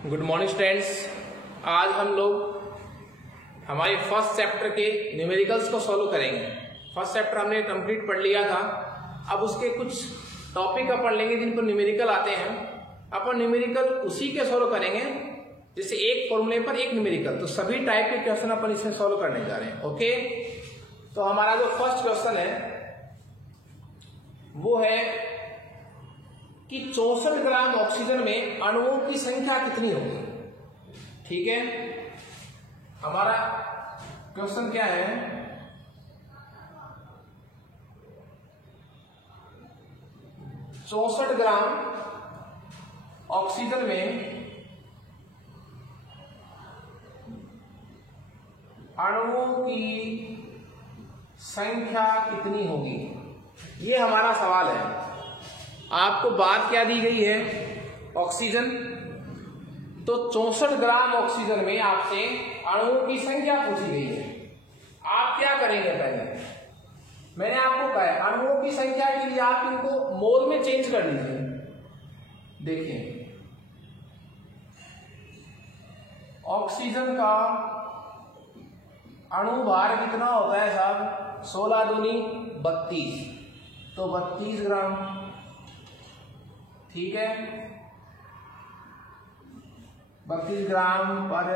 Good morning students. आज हम लोग हमारे फर्स्ट चैप्टर के न्यूमेरिकल्स को सॉल्व करेंगे। फर्स्ट चैप्टर हमने कंप्लीट पढ़ लिया था। अब उसके कुछ टॉपिक अपन पढ़ लेंगे जिन पर न्यूमेरिकल आते हैं। अपन न्यूमेरिकल उसी के सॉल्व करेंगे जैसे एक फॉर्मूले पर एक न्यूमेरिकल, तो सभी टाइप के क्वेश्चन अपन इसमें सॉल्व करने जा रहे हैं। ओके, तो हमारा जो फर्स्ट क्वेश्चन है वो है कि 64 ग्राम ऑक्सीजन में अणुओं की संख्या कितनी होगी। ठीक है, हमारा क्वेश्चन क्या है, चौसठ ग्राम ऑक्सीजन में अणुओं की संख्या कितनी होगी, ये हमारा सवाल है। आपको बात क्या दी गई है, ऑक्सीजन, तो 64 ग्राम ऑक्सीजन में आपसे अणुओं की संख्या पूछी गई है। आप क्या करेंगे, पहले मैंने आपको कहा है अणुओं की संख्या के लिए आप इनको मोल में चेंज कर लीजिए। देखिए, ऑक्सीजन का अणु भार कितना होता है साहब, 16 दूनी 32, तो 32 ग्राम। ठीक है, 32 ग्राम पर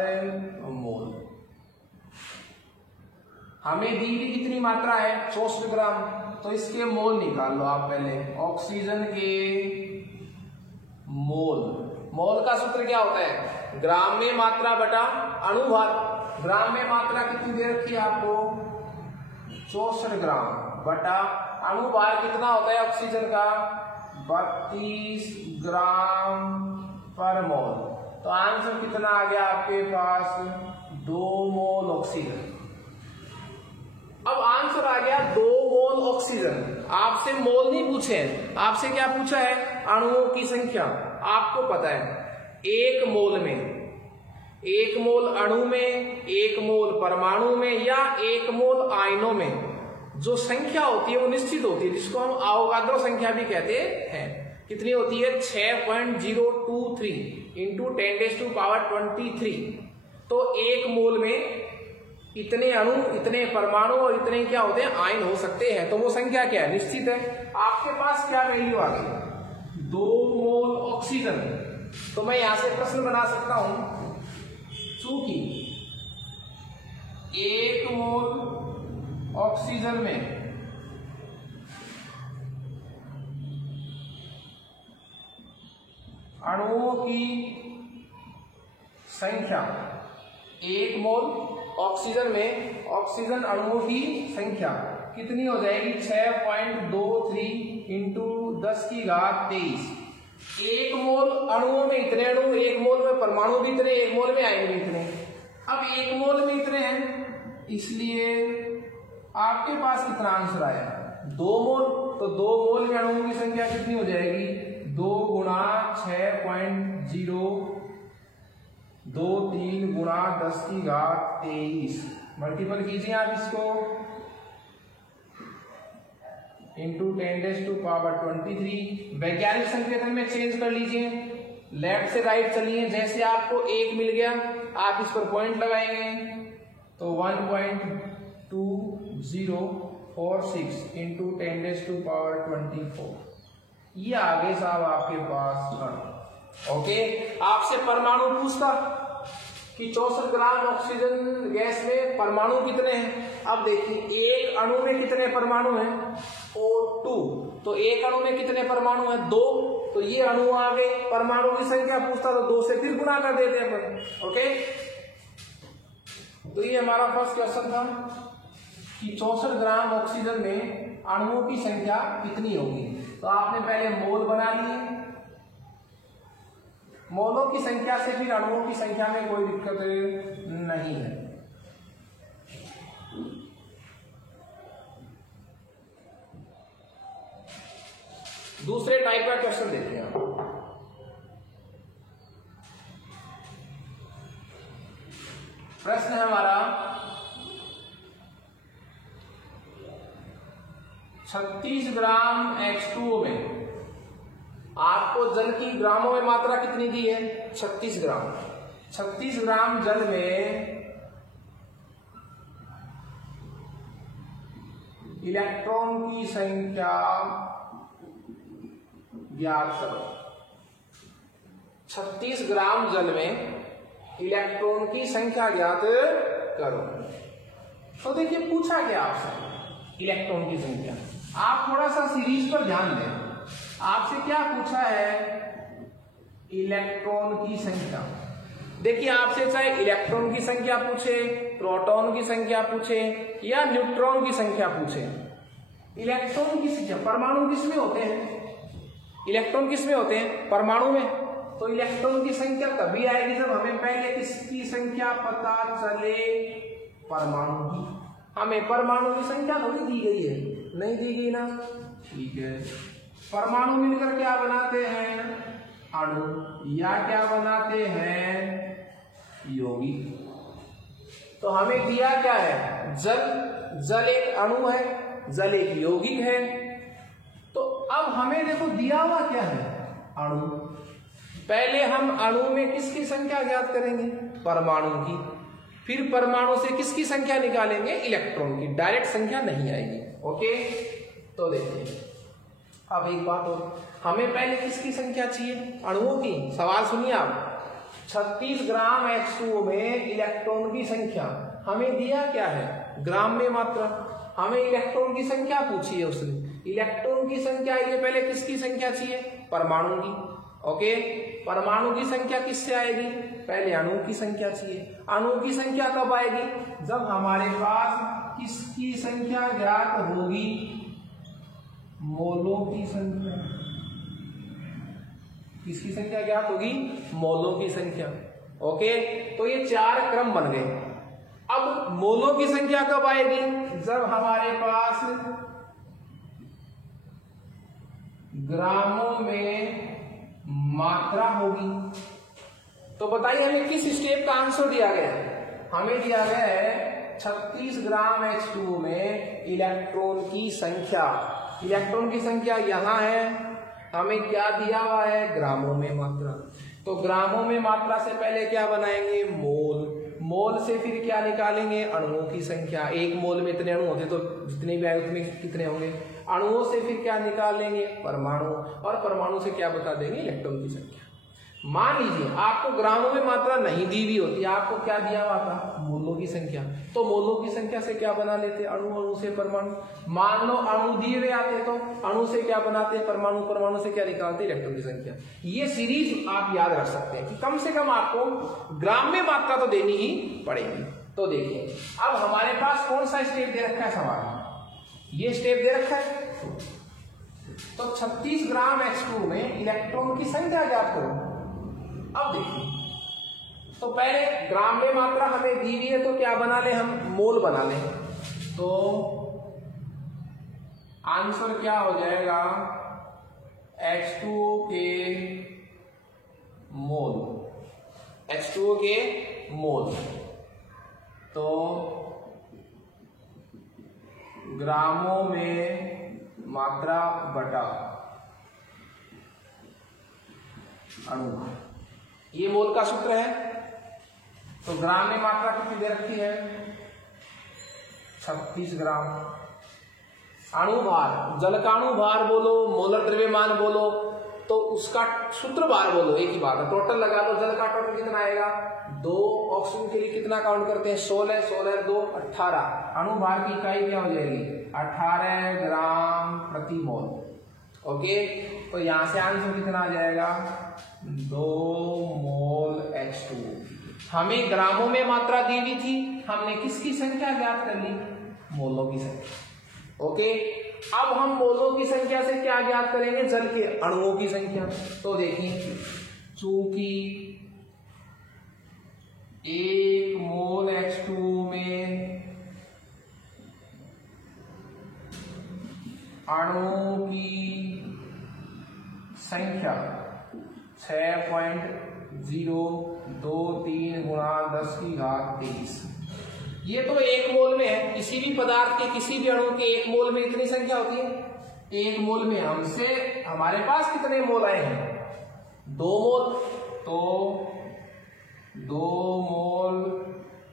मोल। हमें दी हुई कितनी मात्रा है, 64 ग्राम, तो इसके मोल निकाल लो आप पहले। ऑक्सीजन के मोल, मोल का सूत्र क्या होता है, ग्राम में मात्रा बटा अणु भार। ग्राम में मात्रा कितनी दे रखी है आपको, 64 ग्राम बटा अणु भार कितना होता है ऑक्सीजन का, 32 ग्राम पर मोल। तो आंसर कितना आ गया आपके पास, 2 मोल ऑक्सीजन। अब आंसर आ गया 2 मोल ऑक्सीजन। आपसे मोल नहीं पूछे, आपसे क्या पूछा है, अणुओं की संख्या। आपको पता है एक मोल में, एक मोल अणु में, एक मोल परमाणु में या एक मोल आयनों में जो संख्या होती है वो निश्चित होती है, जिसको हम अवोगाद्रो संख्या भी कहते हैं। कितनी होती है, 6.023 इंटू 10⁻23। तो एक मोल में इतने अणु, इतने परमाणु और इतने क्या होते हैं, आयन हो सकते हैं। तो वो संख्या क्या है, निश्चित है। आपके पास क्या वैल्यू आ गई, 2 मोल ऑक्सीजन। तो मैं यहां से प्रश्न बना सकता हूं, चूंकि 1 मोल ऑक्सीजन में अणुओं की संख्या, 1 मोल ऑक्सीजन में ऑक्सीजन अणुओं की संख्या कितनी हो जाएगी, 6.23 इंटू 10⁻23। 1 मोल अणुओं में इतने अणु, 1 मोल में परमाणु भी इतने, 1 मोल में आयन भी इतने। अब 1 मोल में इतने हैं, इसलिए आपके पास कितना आंसर आया, 2 मोल। तो 2 मोल में अणुओं की संख्या कितनी हो जाएगी, 2 गुणा 6.023 गुणा 10⁻23। मल्टीपल कीजिए आप इसको, इंटू 10⁻23। वैज्ञानिक संकेतन में चेंज कर लीजिए, लेफ्ट से राइट चलिए। जैसे आपको 1 मिल गया, आप इस पर पॉइंट लगाएंगे, तो 1.2046 इंटू 10⁻24 ये आगे साहब आपके पास। ओके, आपसे परमाणु पूछता कि 64 ग्राम ऑक्सीजन गैस में परमाणु कितने हैं। अब देखिए, एक अणु में कितने परमाणु हैं, O2। तो एक अणु में कितने परमाणु हैं, 2। तो ये अणु आ गए, परमाणु की संख्या पूछता तो 2 से फिर गुणा कर देते अपन। ओके, तो ये हमारा फर्स्ट क्वेश्चन था कि 64 ग्राम ऑक्सीजन में अणुओं की संख्या कितनी होगी। तो आपने पहले मोल बना लिए, मोलों की संख्या से फिर अणुओं की संख्या में कोई दिक्कत नहीं है। दूसरे टाइप का क्वेश्चन देखते हैं। प्रश्न है हमारा, 36 ग्राम H2O में आपको जल की ग्रामों में मात्रा कितनी दी है? 36 ग्राम। 36 ग्राम जल में इलेक्ट्रॉन की संख्या ज्ञात करो। 36 ग्राम जल में इलेक्ट्रॉन की संख्या ज्ञात करो। तो देखिए पूछा क्या आपसे, इलेक्ट्रॉन की संख्या। आप थोड़ा सा सीरीज पर ध्यान दें, आपसे क्या पूछा है? इलेक्ट्रॉन की संख्या। देखिए आपसे चाहे इलेक्ट्रॉन की संख्या पूछे, प्रोटॉन की संख्या पूछे या न्यूट्रॉन की संख्या पूछे, इलेक्ट्रॉन की संख्या, परमाणु किसमें होते हैं? इलेक्ट्रॉन किसमें होते हैं? परमाणु में। तो इलेक्ट्रॉन की संख्या तभी आएगी जब हमें पहले किसकी संख्या पता चले? परमाणु की। हमें परमाणु की संख्या थोड़ी दी गई है, नहीं दी गई ना, ठीक है। परमाणु मिलकर क्या बनाते हैं? अणु, या क्या बनाते हैं? यौगिक। तो हमें दिया क्या है? जल। जल एक अणु है, जल एक यौगिक है। तो अब हमें देखो दिया हुआ क्या है? अणु। पहले हम अणु में किसकी संख्या ज्ञात करेंगे? परमाणु की। फिर परमाणु से किसकी संख्या निकालेंगे? इलेक्ट्रॉन की। डायरेक्ट संख्या नहीं आएगी। ओके, तो देखिए अब एक बात और, हमें पहले किसकी संख्या चाहिए? अणुओं की। सवाल सुनिए आप, 36 ग्राम H2O में इलेक्ट्रॉन की संख्या हमें दिया क्या है? ग्राम में मात्रा। हमें इलेक्ट्रॉन की संख्या पूछी है उसने। इलेक्ट्रॉन की संख्या ये पहले किसकी संख्या चाहिए? परमाणु की। ओके, परमाणु की संख्या किससे आएगी? पहले अणु की संख्या चाहिए। अणु की संख्या कब आएगी? जब हमारे पास किसकी संख्या ज्ञात होगी? मोलों की संख्या। किसकी संख्या ज्ञात होगी? मोलों की संख्या। ओके, तो ये 4 क्रम बन गए। अब मोलों की संख्या कब आएगी? जब हमारे पास ग्रामों में मात्रा होगी। तो बताइए हमें किस स्टेप का आंसर दिया गया है? हमें दिया गया है 36 ग्राम H2O में इलेक्ट्रॉन की संख्या। इलेक्ट्रॉन की संख्या यहां है, हमें क्या दिया हुआ है? ग्रामों में मात्रा। तो ग्रामों में मात्रा से पहले क्या बनाएंगे? मोल। मोल से फिर क्या निकालेंगे? अणुओं की संख्या। एक मोल में इतने अणु होते तो जितने भी आए उतने कितने होंगे? अणुओं से फिर क्या निकालेंगे? परमाणु। और परमाणु से क्या बता देंगे? इलेक्ट्रॉन की संख्या। मान लीजिए आपको ग्रामों में मात्रा नहीं दी हुई होती, आपको क्या दिया हुआ था? मोलों की संख्या। तो मोलों की संख्या से क्या बना लेते? अणु। अणु से परमाणु। मान लो अणु दिए हुए आते तो अणु से क्या बनाते हैं? परमाणु। परमाणु से क्या निकालते? इलेक्ट्रॉन की संख्या। ये सीरीज आप याद रख सकते हैं कि कम से कम आपको ग्राम में मात्रा तो देनी ही पड़ेगी। तो देखिए अब हमारे पास कौन सा स्टेप दे रखा है? सवाल ये स्टेप दे रखा है। तो 36 ग्राम H2 में इलेक्ट्रॉन की संख्या ज्ञात करो। अब देखिए, तो पहले ग्राम में मात्रा हमें दी हुई है तो क्या बना ले? हम मोल बना लें। तो आंसर क्या हो जाएगा? H2O के मोल। H2O के मोल। तो ग्रामों में मात्रा बटा अणु, ये मोल का सूत्र है। तो ग्राम में मात्रा कितनी दे रखी है? 36 ग्राम। अणु भार, जल का अणु भार बोलो, मोलर द्रव्यमान बोलो, तो उसका सूत्र भार बोलो, एक ही बात है। टोटल लगा लो, जल का टोटल कितना आएगा? 2। ऑक्सीजन के लिए कितना काउंट करते हैं? 16, 16, 2, 18। अणु भार की इकाई क्या हो जाएगी? 18 ग्राम प्रति मोल। ओके, तो यहां से आंसर कितना आ जाएगा? 2 मोल H2O। हमें ग्रामों में मात्रा दी हुई थी, हमने किसकी संख्या ज्ञात कर ली? मोलों की संख्या। ओके, अब हम मोलों की संख्या से क्या ज्ञात करेंगे? जल के अणुओं की संख्या। तो देखिए, चूंकि 1 मोल H2O में अणुओं की संख्या 6.023 × 10⁻23। ये तो 1 मोल में है। किसी भी पदार्थ के किसी भी अणु के 1 मोल में इतनी संख्या होती है। 1 मोल में हमसे हमारे पास कितने मोल आए हैं? 2 मोल। तो 2 मोल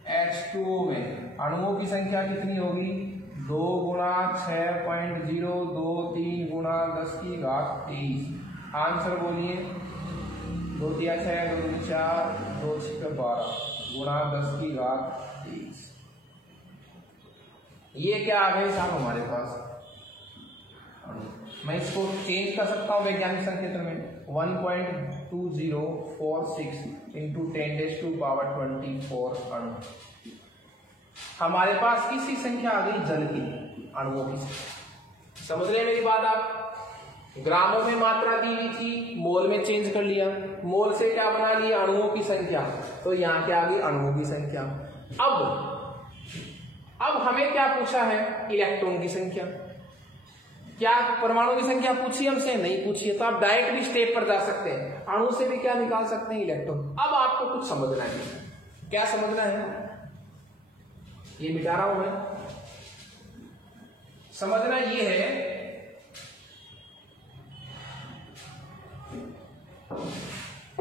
H2O में अणुओं की संख्या कितनी होगी? 2 गुणा 6.023 गुणा 10⁻23। आंसर बोलिए। 2 तिया 6, 2 दूनी 4, 2 छिक्के 12 गुणा 10⁻23। ये क्या आ गए साहब हमारे पास? मैं इसको चेंज कर सकता हूं वैज्ञानिक संकेतन में। 1.2046 इंटू 10⁻24 अणु। हमारे पास किसकी संख्या आ गई? जल की अणुओं की संख्या। समझ रहे हैं मेरी बात आप? ग्रामों में मात्रा दी हुई थी, मोल में चेंज कर लिया। मोल से क्या बना लिया? अणुओं की संख्या। तो यहां क्या आ गई? अणुओं की संख्या। अब हमें क्या पूछा है? इलेक्ट्रॉन की संख्या। क्या परमाणु की संख्या पूछी हमसे? नहीं पूछी है। तो आप डायरेक्ट भी स्टेप पर जा सकते हैं, अणु से भी क्या निकाल सकते हैं? इलेक्ट्रॉन। अब आपको कुछ समझना है। क्या समझना है? ये मिटा रहा हूं मैं। समझना ये है,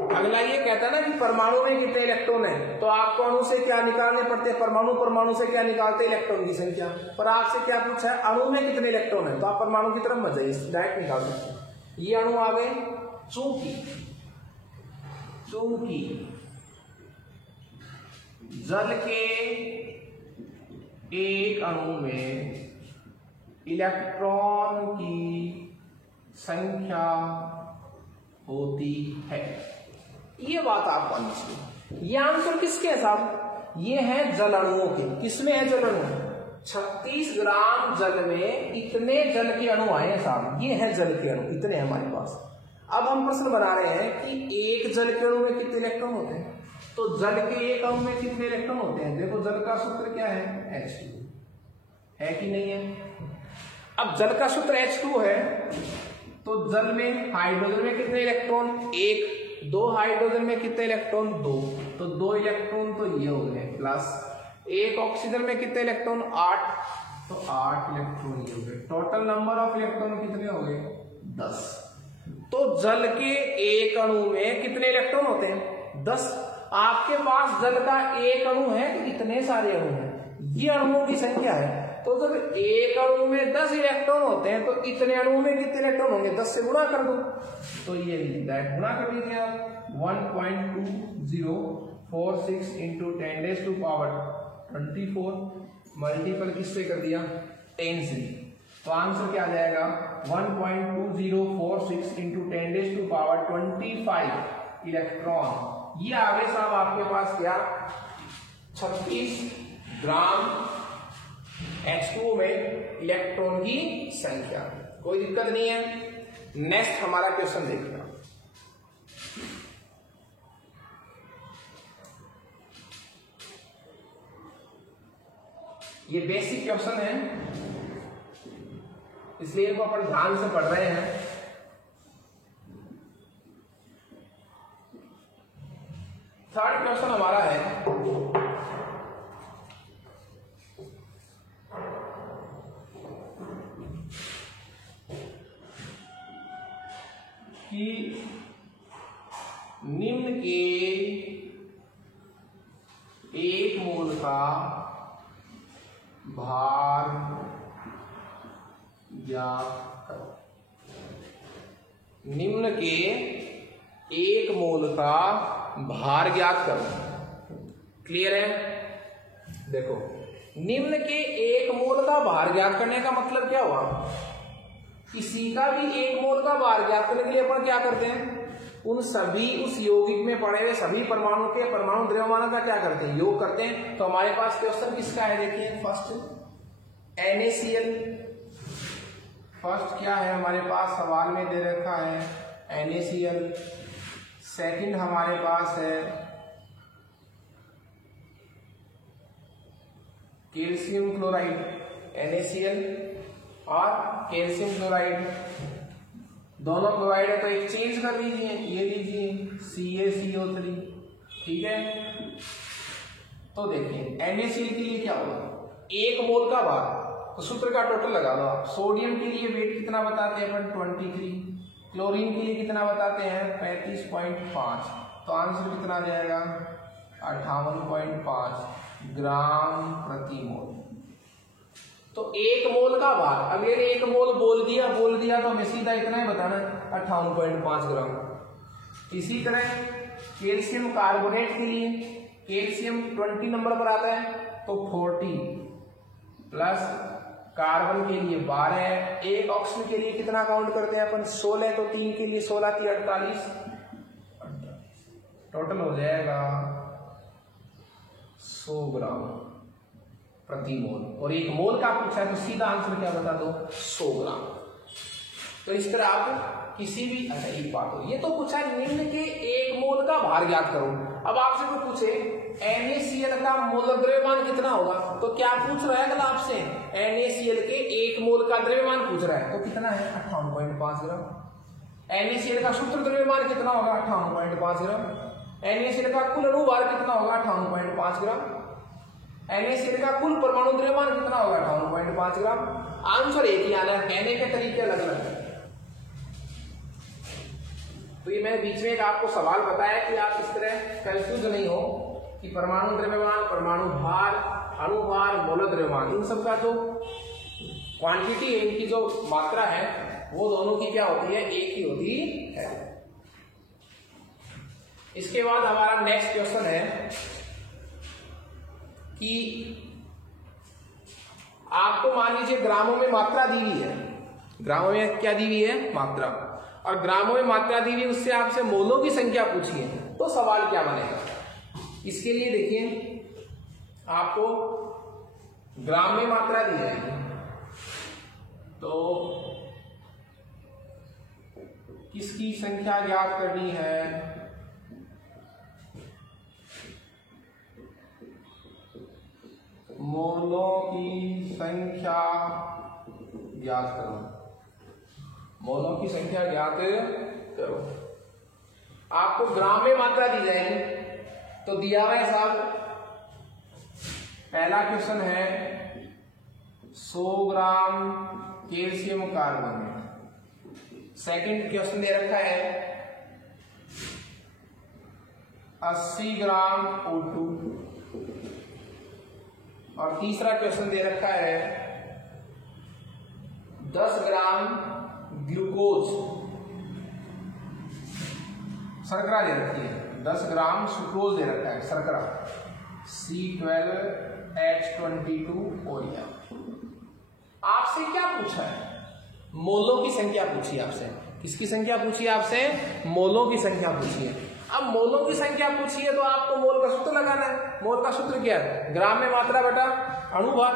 अगला ये कहता है ना कि परमाणु में कितने इलेक्ट्रॉन है, तो आपको अणु से क्या निकालने पड़ते हैं? परमाणु से क्या निकालते हैं? इलेक्ट्रॉन की संख्या। पर आपसे क्या पूछा है? अणु में कितने इलेक्ट्रॉन है, तो आप परमाणु की तरफ मत जाइए, डायरेक्ट निकाल सकते हैं। ये अणु आ गए। चूंकि जल के एक अणु में इलेक्ट्रॉन की संख्या होती है, ये बात आप मान लीजिए। ये आंसर किसके है साहब? ये है जल अणुओं के। किसमें है जल अणु? 36 ग्राम जल में इतने जल के अणु आए हैं साहब। ये है जल के अणु, इतने हमारे पास। अब हम प्रश्न बना रहे हैं कि एक जल के अणु में कितने इलेक्ट्रॉन होते हैं, तो जल के एक अणु में कितने इलेक्ट्रॉन होते हैं? देखो जल का सूत्र क्या है? H2 है कि नहीं है? अब जल का सूत्र H2 है, तो जल में हाइड्रोजन में कितने इलेक्ट्रॉन? 1। 2 हाइड्रोजन में कितने इलेक्ट्रॉन? 2। तो 2 इलेक्ट्रॉन तो ये हो गए, प्लस 1 ऑक्सीजन में कितने इलेक्ट्रॉन? 8। तो 8 इलेक्ट्रॉन ये हो गए। टोटल नंबर ऑफ इलेक्ट्रॉन कितने हो गए? 10। तो जल के एक अणु में कितने इलेक्ट्रॉन होते हैं? 10। आपके पास जल का एक अणु है तो इतने सारे अणु हैं, ये अणुओं की संख्या है। तो जब एक अणु में 10 इलेक्ट्रॉन होते हैं तो इतने अणुओं में कितने इलेक्ट्रॉन होंगे? 10 से गुणा कर दो। तो ये गुणा कर लीजिए आप। 1.2046 इंटू 10⁻24 मल्टीपल किससे कर दिया? 10 से। तो आंसर क्या आ जाएगा? 1.2046 इंटू 10⁻25 इलेक्ट्रॉन। ये आगे साहब आपके पास क्या? 36 ग्राम H2O में इलेक्ट्रॉन की संख्या। कोई दिक्कत नहीं है। नेक्स्ट हमारा क्वेश्चन देखिए। ये बेसिक क्वेश्चन है, इसलिए इनको अपन ध्यान से पढ़ रहे हैं। थर्ड क्वेश्चन हमारा है कि निम्न के एक मोल का भार ज्ञात करो। निम्न के एक मोल का भार ज्ञात करो। क्लियर है? देखो, निम्न के एक मोल का भार ज्ञात करने का मतलब क्या हुआ? किसी का भी एक मोल का भार ज्ञात करने के लिए अपन क्या करते हैं? उस यौगिक में पड़े हुए सभी परमाणु के परमाणु द्रव्यमानों का क्या करते हैं? योग करते हैं। तो हमारे पास क्वेश्चन किसका है? देखिए, फर्स्ट NaCl। फर्स्ट क्या है हमारे पास? सवाल में दे रखा है NaCl। सेकंड हमारे पास है कैल्शियम क्लोराइड, NaCl और कैल्शियम क्लोराइड। दोनों क्लोराइड है तो एक चेंज कर लीजिए, ये लीजिए CaCO3। ठीक है? तो देखिए NaCl के लिए क्या होगा? एक मोल का भार, तो सूत्र का टोटल लगा दो आप। सोडियम के लिए वेट कितना बताते हैं अपन 23, क्लोरीन के लिए कितना बताते हैं 35.5, तो आंसर कितना आ जाएगा 58.5 ग्राम प्रति मोल। तो 1 मोल का भार, अगर 1 मोल बोल दिया तो हमें सीधा इतना ही बताना 58.5 ग्राम। इसी तरह कैल्शियम कार्बोनेट के लिए, कैल्शियम 20 नंबर पर आता है तो 40 प्लस कार्बन के लिए 12, एक ऑक्सीजन के लिए कितना काउंट करते हैं अपन 16, तो 3 के लिए 16 3 48, टोटल हो जाएगा 100 ग्राम प्रति मोल। और 1 मोल का पूछा है तो सीधा आंसर क्या बता दो 100 ग्राम। तो इस तरह आप किसी भी, अच्छा एक बात हो, ये तो पूछा है निम्न के 1 मोल का भार ज्ञात करो। अब आपसे कोई पूछे NaCl का मोलर द्रव्यमान कितना होगा, तो क्या पूछ रहा है अगला आपसे NaCl के 1 मोल का द्रव्यमान पूछ रहा है, तो कितना है 58.5 ग्राम। NaCl का सूत्र द्रव्यमान कितना होगा 58.5 ग्राम। NaCl का कुल अणु भार कितना होगा 58.5 ग्राम। NaCl का कुल परमाणु द्रव्यमान कितना होगा 58.5 ग्राम। आंसर एक ही आना है, कहने के तरीके अलग अलग है। तो ये मैंने बीच में एक आपको सवाल बताया कि आप इस तरह कंफ्यूज नहीं हो कि परमाणु द्रव्यमान, परमाणु भार, अणु भार, मोलर द्रव्यमान, इन सब का जो क्वांटिटी है, इनकी जो मात्रा है, वो दोनों की क्या होती है, एक ही होती है। इसके बाद हमारा नेक्स्ट क्वेश्चन है कि आपको मान लीजिए ग्रामों में मात्रा दी हुई है, ग्रामों में क्या दी हुई है मात्रा, और ग्रामों में मात्रा दी हुई, उससे आपसे मोलों की संख्या पूछी है, तो सवाल क्या बनेगा। इसके लिए देखिए आपको ग्राम में मात्रा दी जाएगी, तो किसकी संख्या ज्ञात करनी है, मोलों की संख्या ज्ञात करो, मोलों की संख्या ज्ञात करो। आपको ग्राम में मात्रा दी जाएगी, तो दिया हुआ है साहब, पहला क्वेश्चन है 100 gram calcium carbonate, second question दे रखा है 80 ग्राम O2, और तीसरा क्वेश्चन दे रखा है 10 ग्राम ग्लूकोज, शर्करा दे रखी है, 10 ग्राम सुक्रोज दे रखा है, शर्करा C12H22O। आपसे क्या पूछा है, मोलों की संख्या पूछी है आपसे। किसकी संख्या पूछी है आपसे, मोलों की संख्या पूछी है। अब मोलों की संख्या पूछी है तो आपको मोल का सूत्र लगाना है। मोल का सूत्र क्या है, ग्राम में मात्रा बटा अणु भार।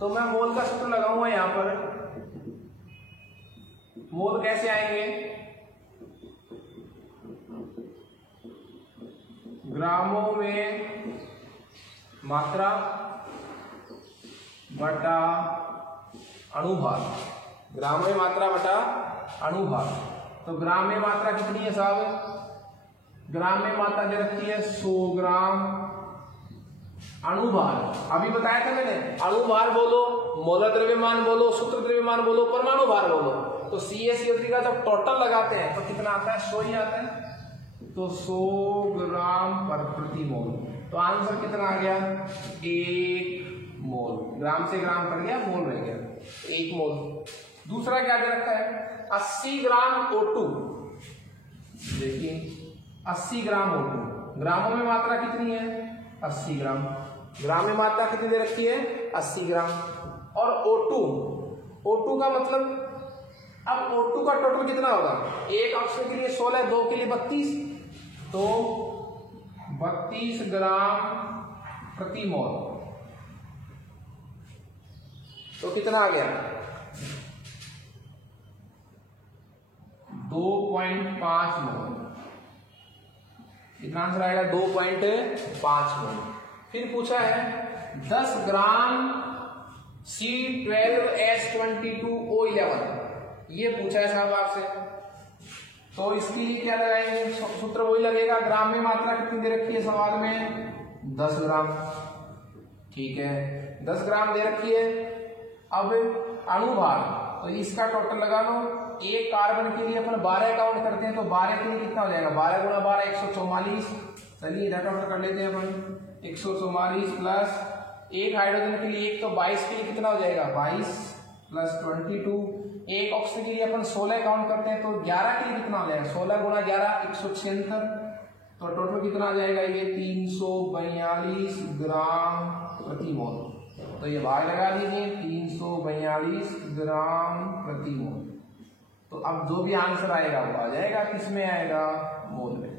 तो मैं मोल का सूत्र लगाऊंगा यहां पर। मोल कैसे आएंगे, ग्रामों में मात्रा बटा अणुभार, ग्रामों में मात्रा बटा अणुभार। तो ग्राम में मात्रा कितनी है साहब, ग्राम में मात्रा दे रखी है 100 ग्राम। अणुभार अभी बताया था मैंने, अणुभार बोलो, मोलर द्रव्यमान बोलो, सूत्र द्रव्यमान बोलो, परमाणु भार बोलो। तो CaCO3 का जब टोटल लगाते हैं तो कितना आता है, 100 ही आता है। तो 100 ग्राम पर प्रति मोल, तो आंसर कितना आ गया 1 मोल। ग्राम से ग्राम कर गया, मोल रह गया 1 मोल। दूसरा क्या दे रखा है 80 ग्राम O2। देखिए 80 ग्राम O2, ग्रामों में मात्रा कितनी है 80 ग्राम, ग्राम में मात्रा कितनी दे रखी है 80 ग्राम। और O2 का मतलब, अब O2 का टोटल कितना होगा, एक ऑक्सीजन के लिए 16, 2 के लिए 32, तो 32 ग्राम प्रति मोल। तो कितना आ गया 2.5 मोल। कितना आंसर आएगा 2.5 मोल। फिर पूछा है 10 ग्राम C12H22O11, ये पूछा है साहब आपसे। तो इसके लिए क्या लगाएंगे, सूत्र वही लगेगा। ग्राम में मात्रा कितनी दे रखी है सवाल में 10 ग्राम, ठीक है, 10 ग्राम दे रखी है। अब अणुभार, तो इसका टोटल लगा लो। एक कार्बन के लिए अपन 12 काउंट करते हैं, तो 12 के लिए कितना हो जाएगा, 12 गुणा 12 144। चलिए इधर टोटल कर लेते हैं अपन, 144 प्लस एक हाइड्रोजन के लिए, एक तो 22 के लिए कितना हो जाएगा, 22 प्लस 22। एक ऑक्सीजन के लिए अपन 16 काउंट करते हैं, तो 11 के लिए कितना हो जाएगा, 16 गुणा 11 176। तो टोटल कितना आ जाएगा ये 342 ग्राम प्रति मोल। तो ये भाग लगा दीजिए, 342 ग्राम प्रति मोल। तो अब जो भी आंसर आएगा वो आ जाएगा, किसमें आएगा, मोल में।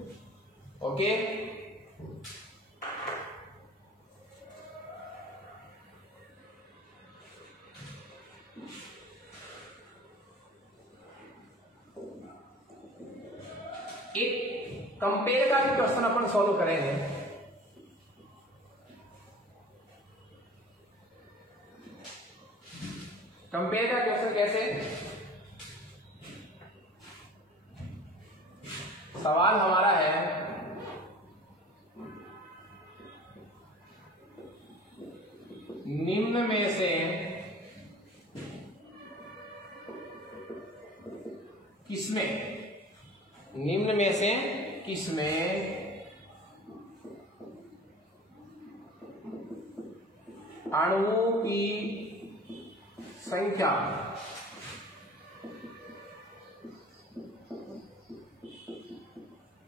ओके, एक कंपेयर का भी क्वेश्चन अपन सॉल्व करेंगे। कंपेयर का क्वेश्चन कैसे, सवाल हमारा है निम्न में से किसमें, निम्न में से किसमें अणुओं की संख्या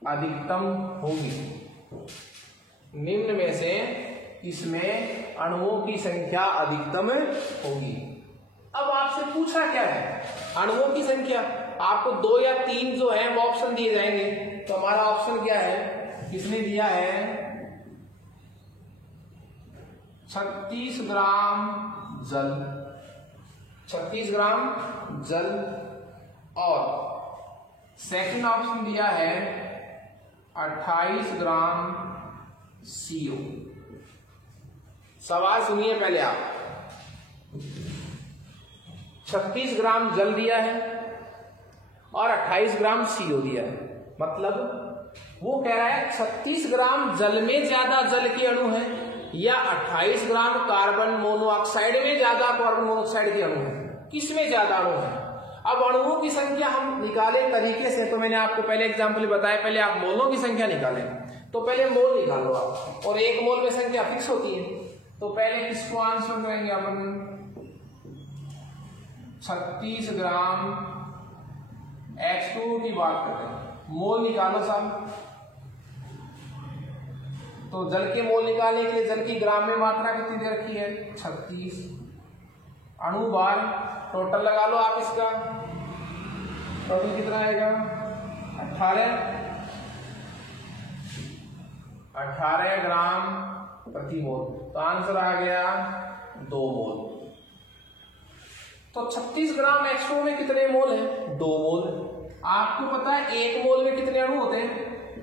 अधिकतम होगी, निम्न में से इसमें अणुओं की संख्या अधिकतम होगी। अब आपसे पूछा क्या है, अणुओं की संख्या, आपको 2 या 3 जो है वो ऑप्शन दिए जाएंगे। तो हमारा ऑप्शन क्या है, किसने दिया है, 36 ग्राम जल, 36 ग्राम जल, और सेकंड ऑप्शन दिया है 28 ग्राम CO। सवाल सुनिए पहले आप, 36 ग्राम जल दिया है और 28 ग्राम CO दिया है। मतलब वो कह रहा है 36 ग्राम जल में ज्यादा जल के अणु है या 28 ग्राम कार्बन मोनोऑक्साइड में ज्यादा कार्बन मोनोऑक्साइड के अणु है, किसमें ज्यादा अणु है। अब अणुओं की संख्या हम निकाले तरीके से, तो मैंने आपको पहले एग्जांपल बताया, पहले आप मोलों की संख्या निकालें। तो पहले मोल निकालो आप, और एक मोल में संख्या फिक्स होती है। तो पहले किसको आंसर करेंगे अपन, 36 ग्राम H2 की बात कर रहे हैं, मोल निकालो साहब। तो जल के मोल निकालने के लिए जल की ग्राम में मात्रा कितनी दे रखी है, 36। अणुभार टोटल लगा लो आप, इसका टोटल कितना आएगा, 18 ग्राम प्रति मोल। तो आंसर आ गया 2 मोल। तो 36 ग्राम H2 में कितने मोल है, 2 मोल। आपको पता है 1 मोल में कितने अणु होते हैं,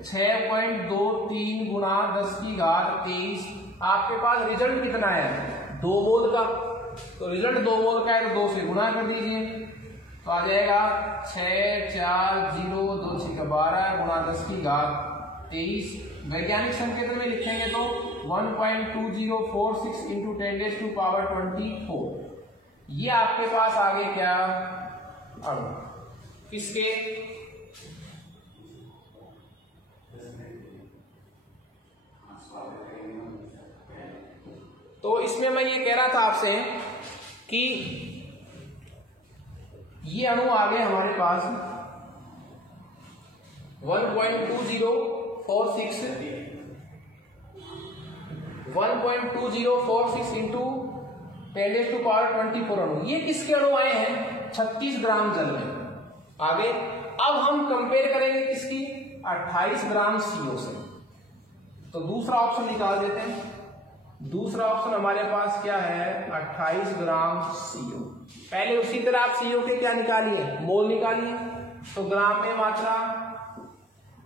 6.23 गुणा 10 की घात 23। आपके पास रिजल्ट कितना है, 2 मोल का। तो रिजल्ट 2 मोल का है, तो 2 से गुणा कर दीजिए, तो आ जाएगा 6402612 गुणा 10 की घात 23। वैज्ञानिक संकेतन में लिखेंगे तो 1.2046 इंटू 10⁻²⁴। ये आपके पास आगे क्या अणु, किसके, तो इसमें मैं ये कह रहा था आपसे कि ये अणु आ गए हमारे पास 1.2046 इंटू 10⁻²⁴ अणु। ये किसके अणु आए हैं, 36 ग्राम जल में। आगे अब हम कंपेयर करेंगे किसकी, 28 ग्राम CO से। तो दूसरा ऑप्शन निकाल देते हैं। दूसरा ऑप्शन हमारे पास क्या है, 28 ग्राम CO। पहले उसी तरह आप CO के क्या निकालिए, मोल निकालिए। तो ग्राम में मात्रा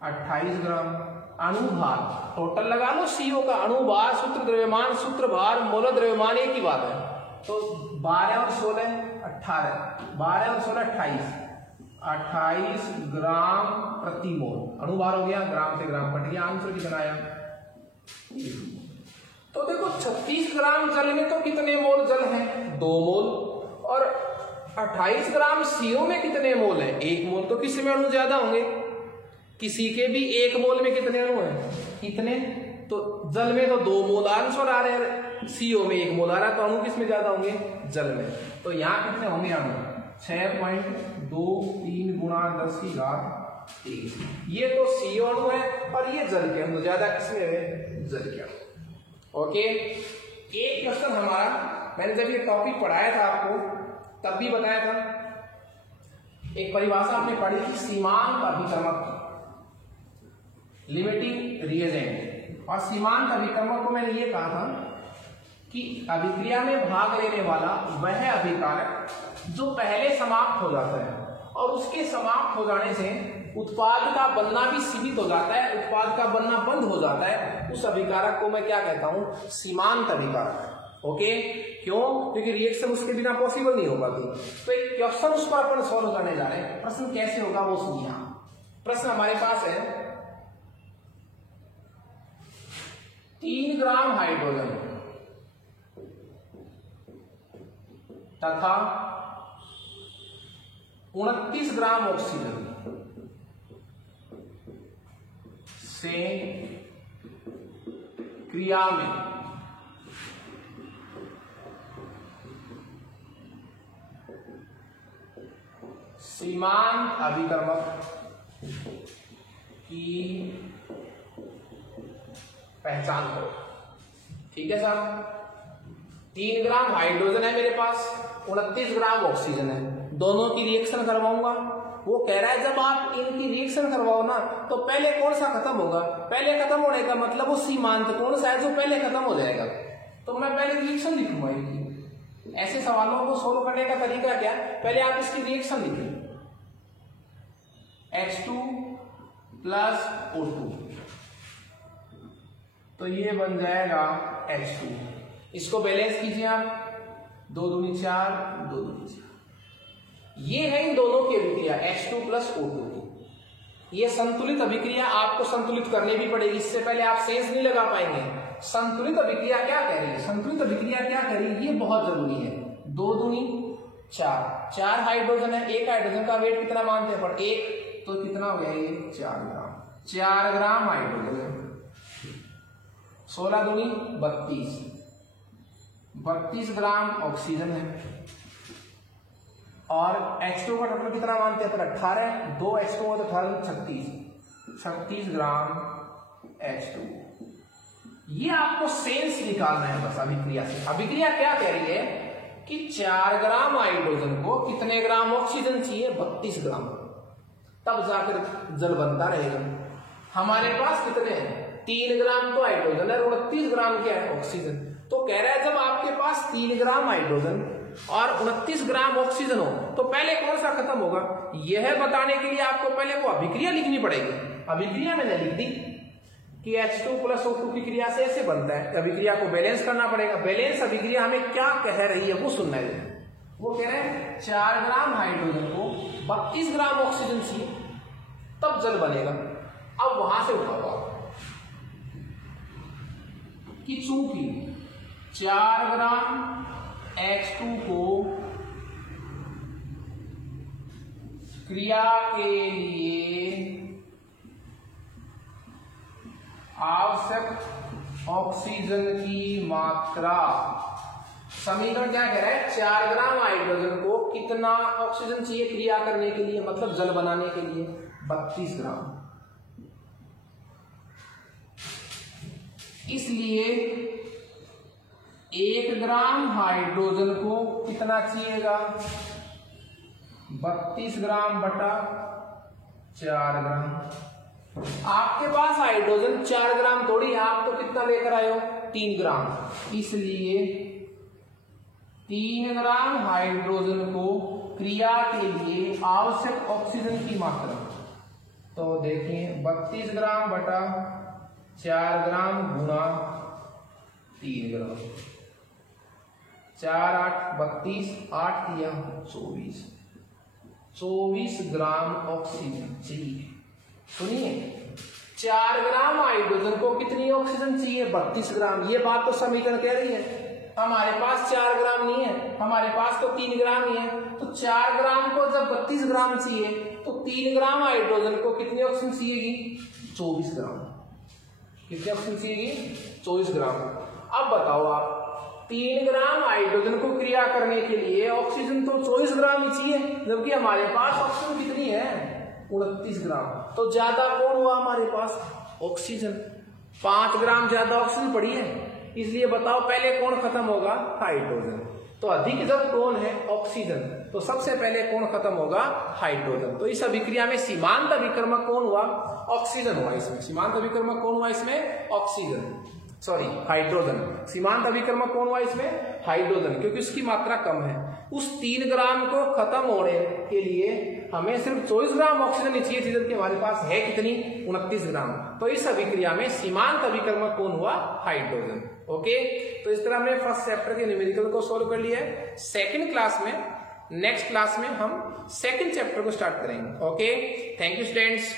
28 ग्राम। अणुभार टोटल लगा लो CO का, अणुभार, सूत्र द्रव्यमान, सूत्र भार, मोल द्रव्यमान एक ही बात है। तो 12 और 16 18, 12 और 16 28 ग्राम प्रति मोल। अणुभार हो गया, ग्राम से ग्राम कट गया, आंसर कितना आया। तो देखो 36 ग्राम जल में तो कितने मोल जल है? 2 मोल। और 28 ग्राम CO में कितने मोल है? 1 मोल। तो किसी में अणु ज्यादा होंगे? किसी के भी 1 मोल में कितने अणु है? कितने? तो जल में तो 2 मोल आंसर आ रहे हैं, CO में 1 मोल आ रहा है, तो अणु किस में ज्यादा होंगे? जल में। तो यहाँ कितने होंगे अणु? 6.23 गुणा 10⁻23। ये तो CO अणु है और ये जल के अणु। ज्यादा किसमें है? जल के अणु। ओके, एक क्वेश्चन हमारा, मैंने जब ये टॉपिक पढ़ाया था आपको तब भी बताया था, एक परिभाषा आपने पढ़ी थी सीमांत अभिकर्मक, लिमिटिंग रिएजेंट। और सीमांत अभिकर्मक को मैंने ये कहा था कि अभिक्रिया में भाग लेने वाला वह अभिकारक जो पहले समाप्त हो जाता है और उसके समाप्त हो जाने से उत्पाद का बनना भी सीमित हो जाता है, उत्पाद का बनना बंद हो जाता है, उस अभिकारक को मैं क्या कहता हूं? सीमांत अभिकारक। ओके, क्यों? क्योंकि रिएक्शन उसके बिना पॉसिबल नहीं होगा। तो एक क्वेश्चन उस पर अपन सॉल्व करने जा रहे हैं। प्रश्न कैसे होगा वो सुनिए। प्रश्न हमारे पास है 3 ग्राम हाइड्रोजन तथा 29 ग्राम ऑक्सीजन से क्रिया में सीमांत अभिकर्मक की पहचान करो। ठीक है साहब, 3 ग्राम हाइड्रोजन है मेरे पास, 29 ग्राम ऑक्सीजन है, दोनों की रिएक्शन करवाऊंगा। वो कह रहा है जब आप इनकी रिएक्शन करवाओ ना तो पहले कौन सा खत्म होगा? पहले खत्म होने का मतलब वो सीमांत कौन सा है जो पहले खत्म हो जाएगा? तो मैं पहले रिएक्शन लिखूंगा इनकी। ऐसे सवालों को सोल्व करने का तरीका क्या? पहले आप इसकी रिएक्शन लिखें, H2 प्लस O2, तो ये बन जाएगा H2। इसको बैलेंस कीजिए आप, 2 दूनी 4, 2 दूनी 4। ये है इन दोनों की अभिक्रिया H2 प्लस O2 की। ये संतुलित अभिक्रिया आपको संतुलित करनी भी पड़ेगी, इससे पहले आप सेंस नहीं लगा पाएंगे। संतुलित अभिक्रिया क्या कह रही है? संतुलित अभिक्रिया क्या कह रही है? ये बहुत जरूरी है। 2 दूनी 4, 4 हाइड्रोजन है, एक हाइड्रोजन का वेट कितना मानते हैं? पर 1, तो कितना हो गया ये? 4 ग्राम। 4 ग्राम हाइड्रोजन है, 16 दूनी 32, 32 ग्राम ऑक्सीजन है। और H2 का टोटल कितना मानते हैं? पर 18, 2 H2 हो तो 18, 36 ग्राम H2। ये आपको सेंस निकालना है बस अभिक्रिया से। अभिक्रिया क्या कह रही है कि 4 ग्राम हाइड्रोजन को कितने ग्राम ऑक्सीजन चाहिए? 32 ग्राम, तब जाकर जल बनता रहेगा। हमारे पास कितने हैं? 3 ग्राम तो हाइड्रोजन है, 29 ग्राम क्या है? ऑक्सीजन। तो कह रहा है जब आपके पास 3 ग्राम हाइड्रोजन और 29 ग्राम ऑक्सीजन हो तो पहले कौन सा खत्म होगा? यह बताने के लिए आपको पहले वो अभिक्रिया लिखनी पड़ेगी। अभिक्रिया मैंने लिख दी कि H2 प्लस O2 की क्रिया से ऐसे बनता है। अभिक्रिया को बैलेंस करना पड़ेगा। बैलेंस अभिक्रिया हमें क्या कह रही है वो सुनना है। वो कह रहे हैं 4 ग्राम हाइड्रोजन को 32 ग्राम ऑक्सीजन चाहिए, तब जल बनेगा। अब वहां से उठाओ कि चूंकि 4 ग्राम H2 को क्रिया के लिए आवश्यक ऑक्सीजन की मात्रा, समीकरण क्या कह रहा है? 4 ग्राम हाइड्रोजन को कितना ऑक्सीजन चाहिए क्रिया करने के लिए, मतलब जल बनाने के लिए? 32 ग्राम। इसलिए 1 ग्राम हाइड्रोजन को कितना चाहिएगा? 32 ग्राम बटा 4 ग्राम। आपके पास हाइड्रोजन 4 ग्राम थोड़ी है, आप तो कितना लेकर आए हो? 3 ग्राम। इसलिए 3 ग्राम हाइड्रोजन को क्रिया के लिए आवश्यक ऑक्सीजन की मात्रा, तो देखिए 32 ग्राम बटा 4 ग्राम गुणा 3 ग्राम, 4 8 32, 8 किया 24 ग्राम ऑक्सीजन चाहिए। सुनिए 4 ग्राम हाइड्रोजन को कितनी ऑक्सीजन चाहिए? 32 ग्राम। ये बात तो समीकरण कह रही है। हमारे पास 4 ग्राम नहीं है, हमारे पास तो 3 ग्राम ही है। तो 4 ग्राम को जब 32 ग्राम चाहिए तो 3 ग्राम हाइड्रोजन को कितनी ऑक्सीजन चाहिएगी? 24 ग्राम। कितनी ऑक्सीजन चाहिएगी? 24 ग्राम। अब बताओ आप, 3 ग्राम हाइड्रोजन को क्रिया करने के लिए ऑक्सीजन तो 24 ग्राम ही चाहिए, जबकि हमारे पास ऑक्सीजन कितनी है? 29 ग्राम। तो ज्यादा कौन हुआ हमारे पास? ऑक्सीजन। 5 ग्राम ज्यादा ऑक्सीजन पड़ी है, इसलिए बताओ पहले कौन खत्म होगा? हाइड्रोजन। तो अधिक जब कौन है? ऑक्सीजन। तो सबसे पहले कौन खत्म होगा? हाइड्रोजन। तो इस अभिक्रिया में सीमांत अभिकर्मक कौन हुआ? ऑक्सीजन हुआ। इसमें सीमांत अभिकर्मक कौन हुआ? इसमें ऑक्सीजन, सॉरी हाइड्रोजन। सीमांत अभिकर्मक कौन हुआ इसमें? हाइड्रोजन, क्योंकि उसकी मात्रा कम है। उस 3 ग्राम को खत्म होने के लिए हमें सिर्फ 24 ग्राम ऑक्सीजन ही चाहिए थी, जबकि हमारे पास है कितनी? 29 ग्राम। तो इस अभिक्रिया में सीमांत अभिकर्मक कौन हुआ? हाइड्रोजन। ओके, तो इस तरह हमने फर्स्ट चैप्टर के न्यूमेरिकल को सॉल्व कर लिया है। सेकंड क्लास में, नेक्स्ट क्लास में हम सेकंड चैप्टर को स्टार्ट करेंगे। Okay, thank you students.